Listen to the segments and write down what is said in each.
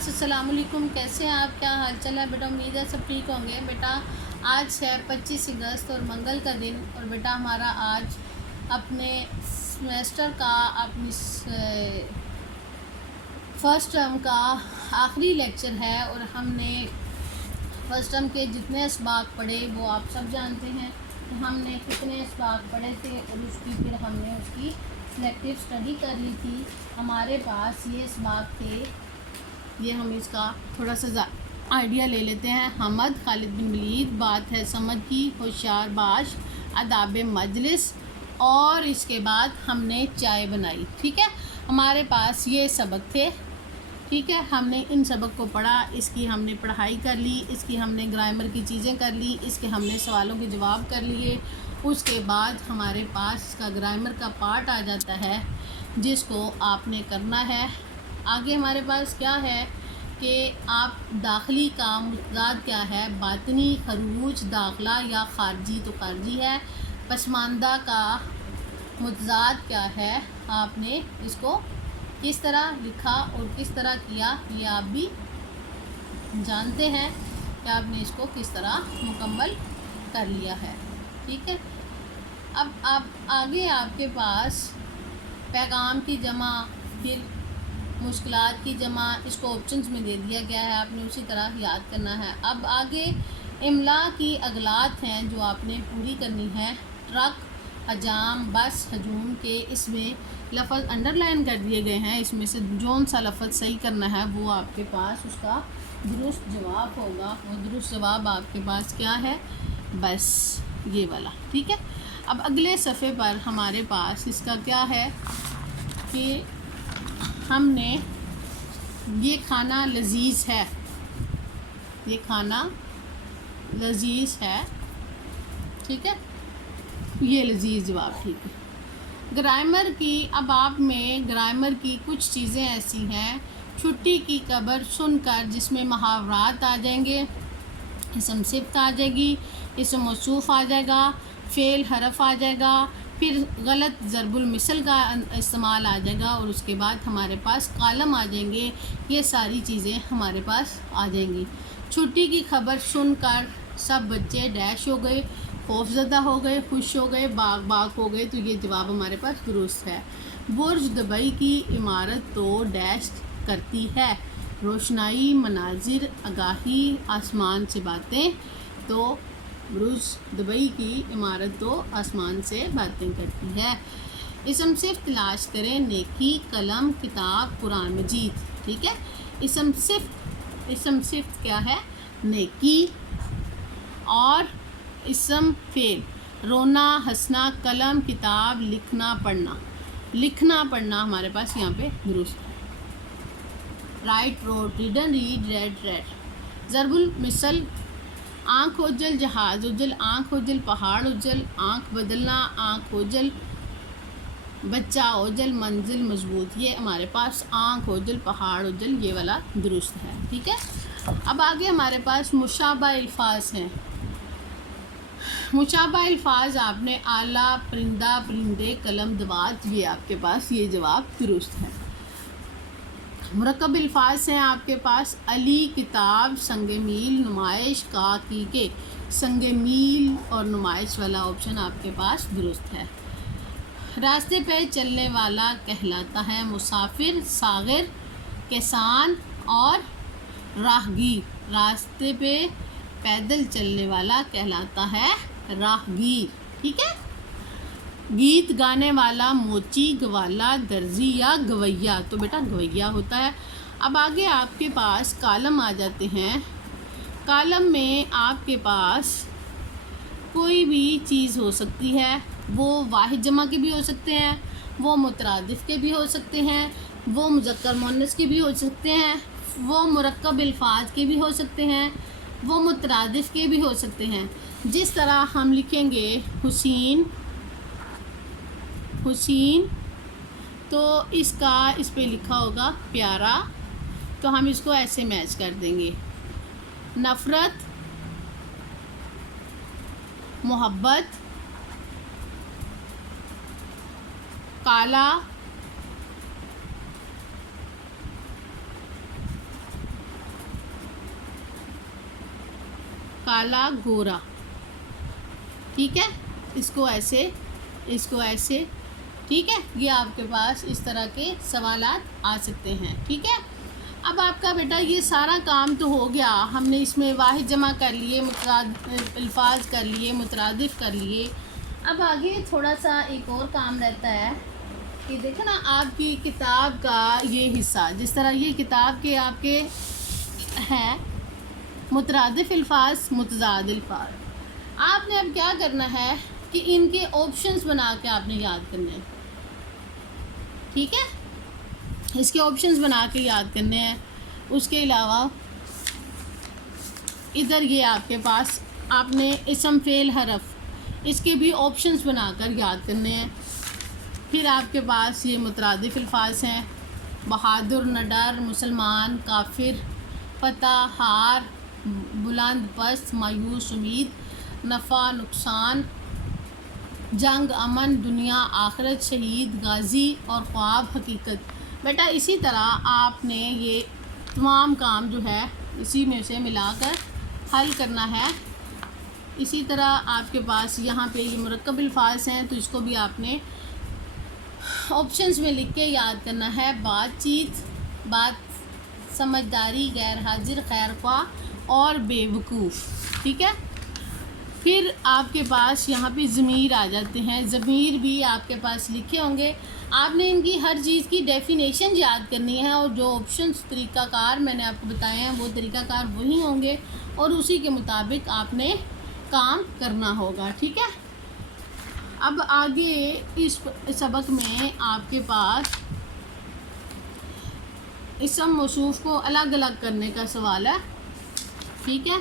Viewers अस्सलाम वालेकुम। कैसे हैं आप? क्या हाल चाल है बेटा? उम्मीद है सब ठीक होंगे। बेटा आज है 25 अगस्त और मंगल का दिन, और बेटा हमारा आज अपने सेमेस्टर का अपनी फ़र्स्ट टर्म का आखिरी लेक्चर है। और हमने फ़र्स्ट टर्म के जितने असबाक पढ़े वो आप सब जानते हैं। तो हमने कितने असबाक पढ़े थे और उसकी फिर हमने उसकी सिलेक्टिव स्टडी कर ली थी। हमारे पास ये असबाक थे, ये हम इसका थोड़ा सा आइडिया ले लेते हैं। हमद, खालिद बिन वलीद, बात है समझ की, होशियार बाश, आदाब मजलिस, और इसके बाद हमने चाय बनाई। ठीक है, हमारे पास ये सबक थे। ठीक है, हमने इन सबक को पढ़ा, इसकी हमने पढ़ाई कर ली, इसकी हमने ग्रामर की चीज़ें कर ली, इसके हमने सवालों के जवाब कर लिए। उसके बाद हमारे पास इसका ग्रामर का पार्ट आ जाता है जिसको आपने करना है। आगे हमारे पास क्या है कि आप दाखिली का मुतदाद क्या है, बातनी, खरूज, दाखला या खारजी तो खारजी है। पसमानदा का मुतदाद क्या है, आपने इसको किस तरह लिखा और किस तरह किया ये आप भी जानते हैं कि आपने इसको किस तरह मुकम्मल कर लिया है। ठीक है, अब आप आगे आपके पास पैगाम की जमा, फिर मुश्किलात की जमा, इसको ऑप्शंस में दे दिया गया है, आपने उसी तरह याद करना है। अब आगे इमला की अगलात हैं जो आपने पूरी करनी है। ट्रक, हजाम, बस, हजूम के इसमें लफ्ज़ अंडरलाइन कर दिए गए हैं। इसमें से जौन सा लफ्ज़ सही करना है वो आपके पास उसका दुरुस्त जवाब होगा। वो दुरुस्त जवाब आपके पास क्या है, बस ये वाला। ठीक है, अब अगले सफ़े पर हमारे पास इसका क्या है कि हमने ये खाना लजीज है, ये खाना लजीज है। ठीक है, ये लजीज जवाब। ठीक है, ग्रामर की, अब आप में ग्रामर की कुछ चीज़ें ऐसी हैं। छुट्टी की खबर सुनकर जिसमें मुहावरात आ जाएंगे, इसम सिफ्त आ जाएगी, इसम मौसूफ आ जाएगा, फ़ेल हरफ आ जाएगा, फिर गलत ज़रबुल मिसल का इस्तेमाल आ जाएगा, और उसके बाद हमारे पास कालम आ जाएंगे। ये सारी चीज़ें हमारे पास आ जाएंगी। छुट्टी की खबर सुनकर सब बच्चे डैश हो गए, खौफज़दा हो गए, खुश हो गए, बाग बाग हो गए, तो ये जवाब हमारे पास दुरुस्त है। बुर्ज दुबई की इमारत तो डैश करती है, रोशनाई, मनाजिर, आगाही, आसमान से बातें, तो बुर्ज दुबई की इमारत तो आसमान से बातें करती है। इसम सिर्फ तलाश करें, नेकी, कलम, किताब, कुरान मजीद। ठीक है, इसम सिर्फ क्या है, नेकी, और इसम फेल, रोना, हंसना, कलम, किताब, लिखना, पढ़ना। लिखना पढ़ना हमारे पास यहाँ पे दुरुस्त है। Right, road, रीडन, read, red, red. ज़रबुल मिसल, आँख ओजल, जहाज़ ओजल, आँख ओजल, पहाड़ ओजल, आँख बदलना, आँख ओजल, बच्चा ओजल, मंजिल मजबूत। ये हमारे पास आँख ओजल, पहाड़ ओजल, ये वाला दुरुस्त है। ठीक है, अब आगे हमारे पास मुशाबा अल्फाज हैं। मुशाबा अल्फाज आपने आला, परिंदा, परिंदे, कलम, दवात, ये आपके पास ये जवाब दुरुस्त है। मुरक्कब अल्फाज हैं आपके पास अली, किताब, संग मील, नुमाइश, का, की के। संग मील और नुमाइश वाला ऑप्शन आपके पास दुरुस्त है। रास्ते पे चलने वाला कहलाता है मुसाफिर, सागिर, किसान और राहगीर। रास्ते पे पैदल चलने वाला कहलाता है राहगीर। ठीक है, गीत गाने वाला मोची, गवाला, दर्जी या गवैया, तो बेटा गवैया होता है। अब आगे आपके पास कालम आ जाते हैं। कालम में आपके पास कोई भी चीज़ हो सकती है, वो वाहिद जमा के भी हो सकते हैं, वो मुतरादिफ के भी हो सकते हैं, वो मुज़क्कर मुअन्नस के भी हो सकते हैं, वो मुरक्कब अल्फाज के भी हो सकते हैं, वो मुतरादिफ के भी हो सकते हैं। जिस तरह हम लिखेंगे हुसैन, हुसैन, तो इसका इस पे लिखा होगा प्यारा, तो हम इसको ऐसे मैच कर देंगे। नफ़रत, मोहब्बत, काला, کالا گورا، ٹھیک ہے، اس کو ایسے، اس کو ایسے، ٹھیک ہے، یہ آپ کے پاس اس طرح کے سوالات آ سکتے ہیں، ٹھیک ہے۔ اب آپ کا بیٹا یہ سارا کام تو ہو گیا، ہم نے اس میں واحد جمع کر لیے، الفاظ کر لیے، مترادف کر لیے۔ اب آگے تھوڑا سا ایک اور کام رہتا ہے کہ دیکھیں نا آپ کی کتاب کا یہ حصہ، جس طرح یہ کتاب کے آپ کے ہیں مترادف الفاظ، متضاد الفاظ، آپ نے اب کیا کرنا ہے کہ ان کے آپشنز بنا کے آپ نے یاد کرنے ہیں، ٹھیک ہے، اس کے آپشنز بنا کے یاد کرنے ہیں۔ اس کے علاوہ ادھر یہ آپ کے پاس آپ نے اسم فعل حرف، اس کے بھی آپشنز بنا کر یاد کرنے ہیں۔ پھر آپ کے پاس یہ مترادف الفاظ ہیں، بہادر، نڈر، مسلمان، کافر، فتح، ہار، بلند، پست، مایوس، امید، نفع، نقصان، جنگ، امن، دنیا، آخرت، شہید، غازی اور خواب، حقیقت۔ بیٹا اسی طرح آپ نے یہ تمام کام جو ہے اسی میں سے ملا کر حل کرنا ہے۔ اسی طرح آپ کے پاس یہاں پہ یہ مرکب الفاظ ہیں، تو اس کو بھی آپ نے آپشنز میں لکھ کے یاد کرنا ہے۔ بات چیت، بات سمجھداری، غیر حاضر، خیر خواہ اور بے وقوف، ٹھیک ہے۔ پھر آپ کے پاس یہاں پہ ضمیر آ جاتے ہیں، ضمیر بھی آپ کے پاس لکھے ہوں گے، آپ نے ان کی ہر چیز کی ڈیفینیشن یاد کرنی ہے، اور جو آپشنز طریقہ کار میں نے آپ کو بتائے ہیں وہ طریقہ کار وہی ہوں گے، اور اسی کے مطابق آپ نے کام کرنا ہوگا، ٹھیک ہے۔ اب آگے اس سبق میں آپ کے پاس اسم موصوف کو الگ الگ کرنے کا سوال ہے، ٹھیک ہے۔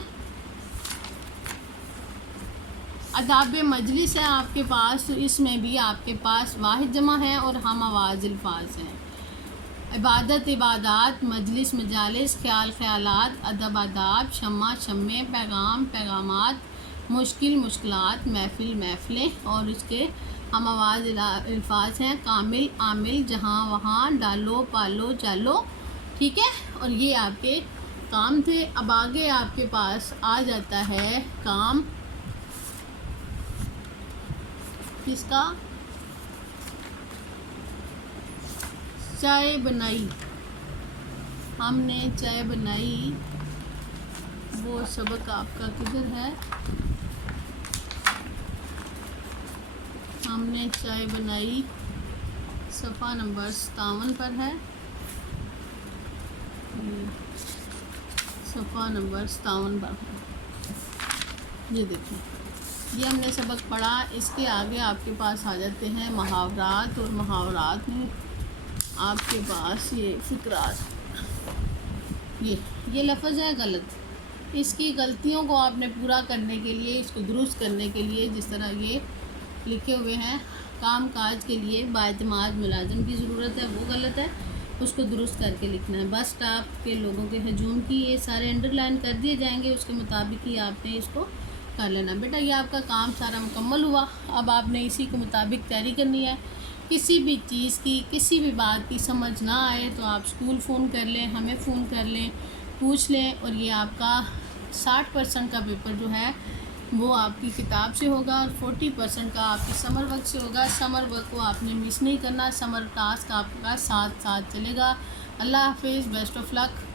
آداب مجلس ہے آپ کے پاس، تو اس میں بھی آپ کے پاس واحد جمع ہے اور ہم آواز الفاظ ہیں۔ عبادت، عبادات، مجلس، مجالس، خیال، خیالات، ادب، آداب، شمع، شمع، پیغام، پیغامات، مشکل، مشکلات، محفل، محفلیں، اور اس کے ہم آواز الفاظ ہیں، کامل، عامل، جہاں، وہاں، ڈالو، پالو، چالو، ٹھیک ہے، اور یہ آپ کے کام تھے۔ اب آگے آپ کے پاس آ جاتا ہے کام کس کا؟ چائے بنائی، ہم نے چائے بنائی، وہ سبق آپ کا کدھر ہے؟ ہم نے چائے بنائی صفحہ نمبر 57 پر ہے، صفحہ نمبر 57 پر ہے، یہ دیکھیں، یہ ہم نے سبق پڑھا۔ اس کے آگے آپ کے پاس آ جاتے ہیں محاورات، اور محاورات میں آپ کے پاس یہ فقرات، یہ لفظ ہے غلط، اس کی غلطیوں کو آپ نے پورا کرنے کے لیے، اس کو درست کرنے کے لیے، جس طرح یہ لکھے ہوئے ہیں، کام کاج کے لیے بااعتماد ملازم کی ضرورت ہے، وہ غلط ہے، اس کو درست کر کے لکھنا ہے۔ بس اسٹاپ کے لوگوں کے ہجوم کی یہ سارے انڈر لائن کر دیے جائیں گے، اس کے مطابق ہی آپ نے اس کو کر لینا۔ بیٹا یہ آپ کا کام سارا مکمل ہوا، اب آپ نے اسی کے مطابق تیاری کرنی ہے۔ کسی بھی چیز کی، کسی بھی بات کی سمجھ نہ آئے تو آپ اسکول فون کر لیں، ہمیں فون کر لیں، پوچھ لیں، اور یہ آپ کا 60% کا پیپر جو ہے وہ آپ کی کتاب سے ہوگا، اور 40% کا آپ کی سمر ورک سے ہوگا۔ سمر ورک کو آپ نے مس نہیں کرنا، سمر ٹاسک آپ کا ساتھ ساتھ چلے گا۔ اللہ حافظ، بیسٹ آف لک۔